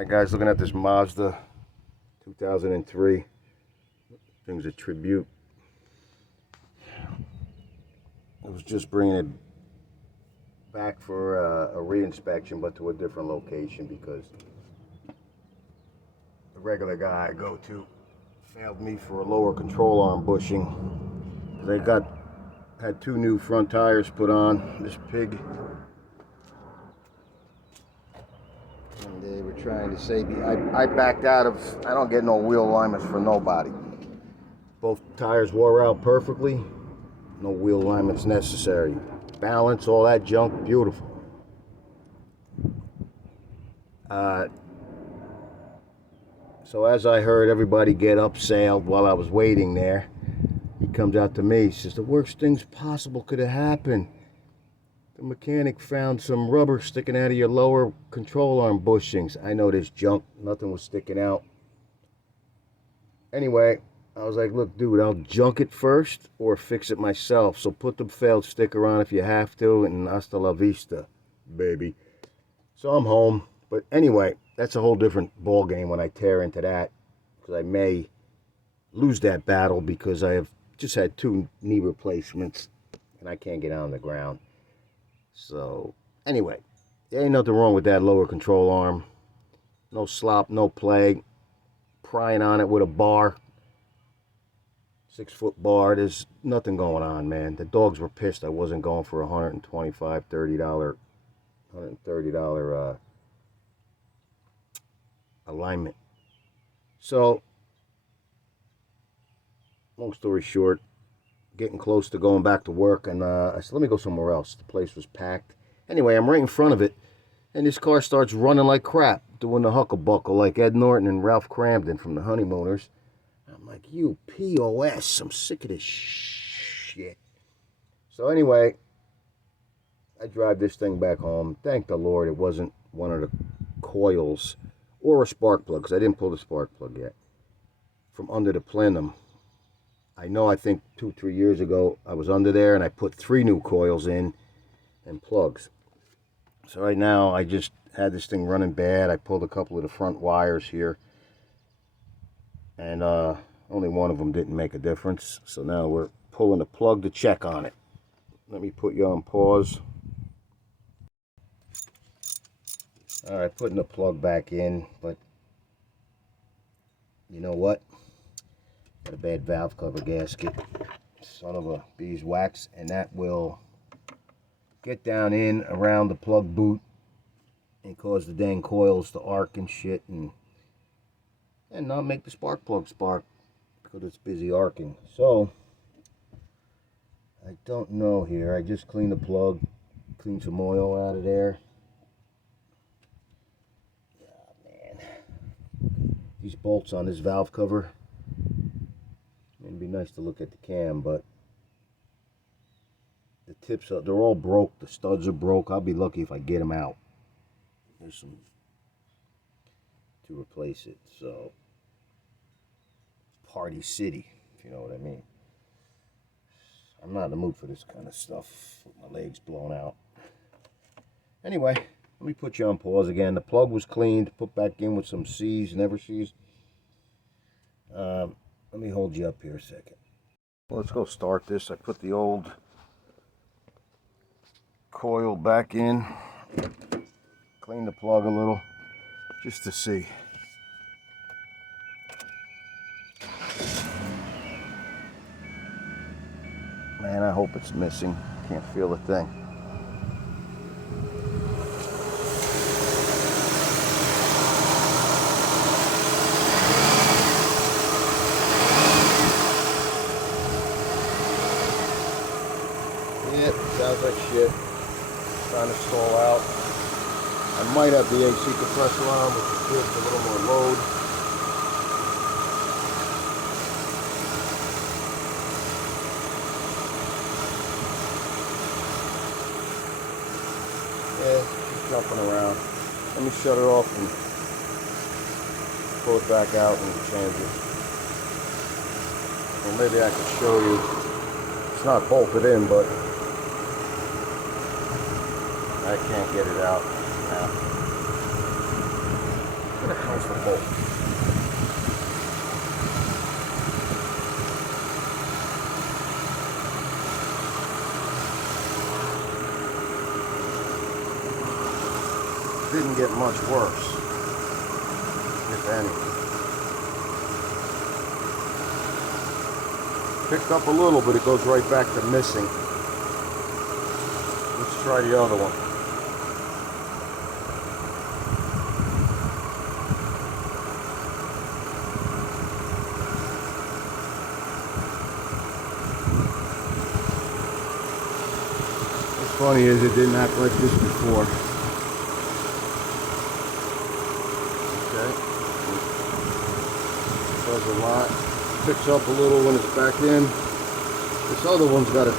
Hi guys, looking at this Mazda 2003. Thing's a tribute. I was just bringing it back for a re-inspection, but to a different location because the regular guy I go to failed me for a lower control arm bushing. They had two new front tires put on. This pig. And they were trying to save me. I backed out of, I don't get no wheel alignments for nobody. Both tires wore out perfectly. No wheel alignments necessary. Balance, all that junk, beautiful. So as I heard everybody get upsailed while I was waiting there, he comes out to me. He says, the worst things possible could have happened. The mechanic found some rubber sticking out of your lower control arm bushings. I know this junk. Nothing was sticking out. Anyway, I was like, look, dude, I'll junk it first or fix it myself. So put the failed sticker on if you have to, and hasta la vista, baby. So I'm home. But anyway, that's a whole different ball game when I tear into that, because I may lose that battle because I have just had two knee replacements and I can't get on the ground. So anyway, there ain't nothing wrong with that lower control arm. No slop, no play. Prying on it with a bar, 6-foot bar. There's nothing going on, man. The dogs were pissed I wasn't going for $125, $130 alignment. So, long story short, getting close to going back to work, and I said, let me go somewhere else. The place was packed. Anyway, I'm right in front of it, and this car starts running like crap, doing the hucklebuckle like Ed Norton and Ralph Cramden from The Honeymooners. I'm like, you POS, I'm sick of this shit. So anyway, I drive this thing back home. Thank the Lord it wasn't one of the coils or a spark plug, because I didn't pull the spark plug yet, from under the plenum. I think 2-3 years ago I was under there and I put 3 new coils in and plugs. So right now I just had this thing running bad. I pulled a couple of the front wires here, and only one of them didn't make a difference. So now we're pulling the plug to check on it. Let me put you on pause. Alright, putting the plug back in, but you know what? Got a bad valve cover gasket. Son of a beeswax, and that will get down in around the plug boot and cause the dang coils to arc and shit, and not make the spark plug spark because it's busy arcing. So I don't know here. I just cleaned the plug, cleaned some oil out of there. These bolts on this valve cover, it'd be nice to look at the cam, but the tips are, they're all broke. The studs are broke. I'll be lucky if I get them out. There's some to replace it. So Party City, if you know what I mean. I'm not in the mood for this kind of stuff with my legs blown out. Anyway, let me put you on pause again. The plug was cleaned, put back in with some C's, never C's. Let me hold you up here a second. Well, let's go start this. I put the old coil back in, clean the plug a little, just to see. Man, I hope it's missing. Can't feel a thing. Yep, sounds like shit. Trying to stall out. I might have the AC compressor on, which is good for a little more load. Yeah, just jumping around. Let me shut it off and pull it back out and change it. Well, maybe I can show you. It's not bolted in, but I can't get it out now. Where the There's the bolt. Didn't get much worse, if any. Picked up a little, but it goes right back to missing. Let's try the other one. What's funny is it didn't act like this before. Does a lot, picks up a little when it's back in. This other one's got a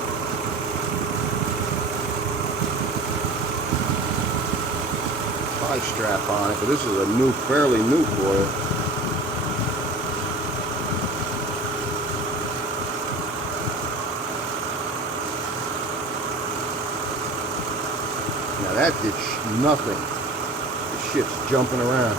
tie strap on it, but this is a new, fairly new coil. Now that did nothing. This shit's jumping around.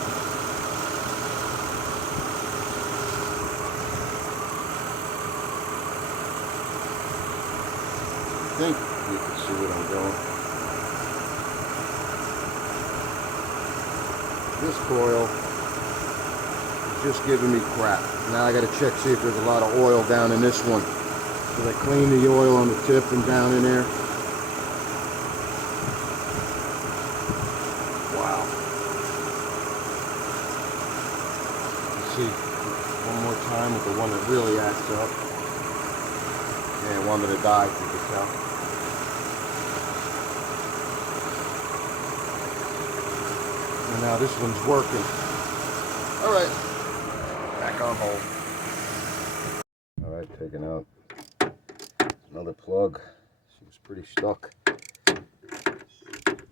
I think you can see what I'm doing. This coil is just giving me crap. Now I got to check, see if there's a lot of oil down in this one. So I clean the oil on the tip and down in there. Wow. Let's see one more time with the one that really acts up. Yeah, one that died, you can tell. And now this one's working. All right, back on hold. All right, taking out another plug. Seems pretty stuck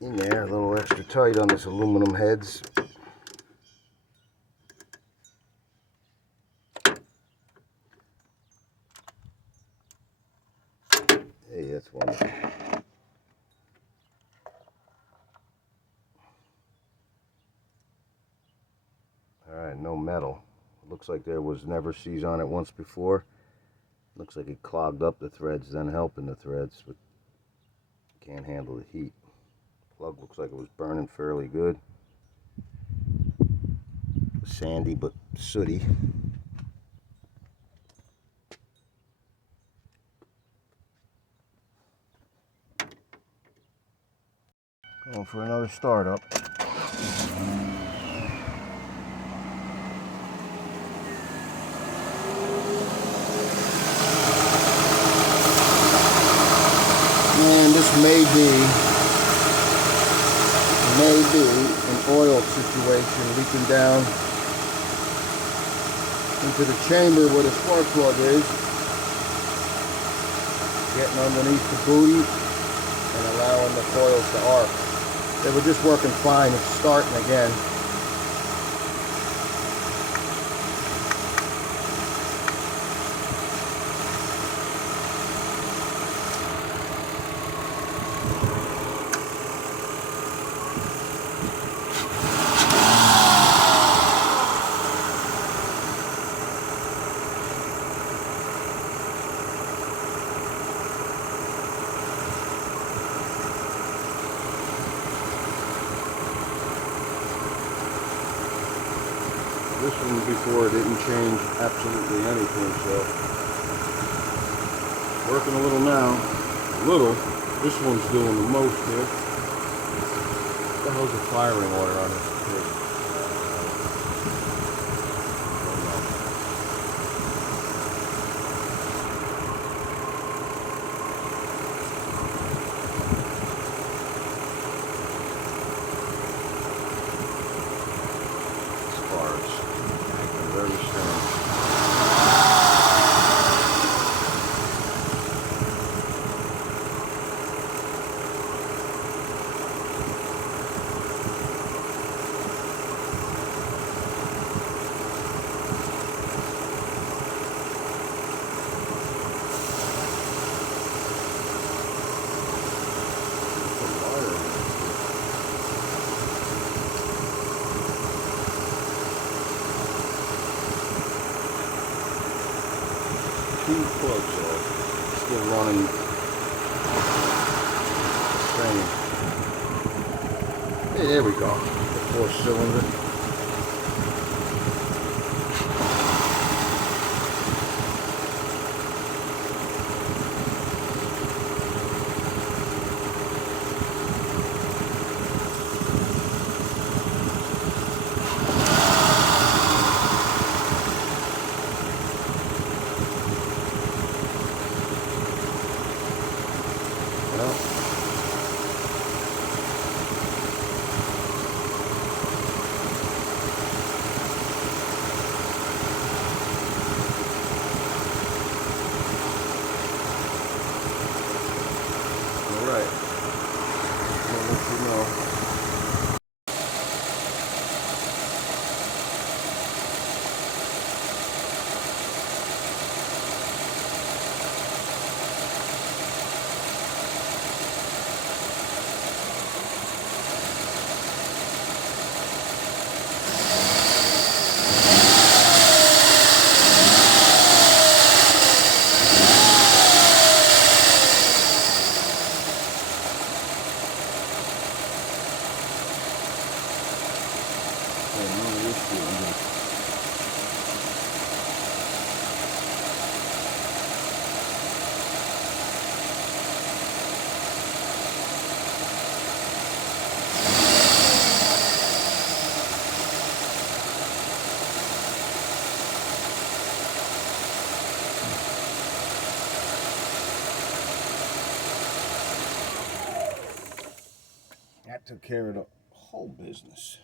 in there, a little extra tight on this aluminum heads. Hey, that's one. Alright, no metal. Looks like there was never seize on it once before. Looks like it clogged up the threads, then helping the threads, but can't handle the heat. Plug looks like it was burning fairly good. Sandy but sooty. Going for another startup. And this may be an oil situation leaking down into the chamber where the spark plug is, getting underneath the booty and allowing the coils to arc. They were just working fine. It's starting again. This one before didn't change absolutely anything, so working a little now. A little. This one's doing the most here. What the hell's the firing order on this pig? Very strange. 2 plugs off. Still running the same. Hey, there we go. The 4-cylinder. Alright, I'll let you know. That took care of the whole business.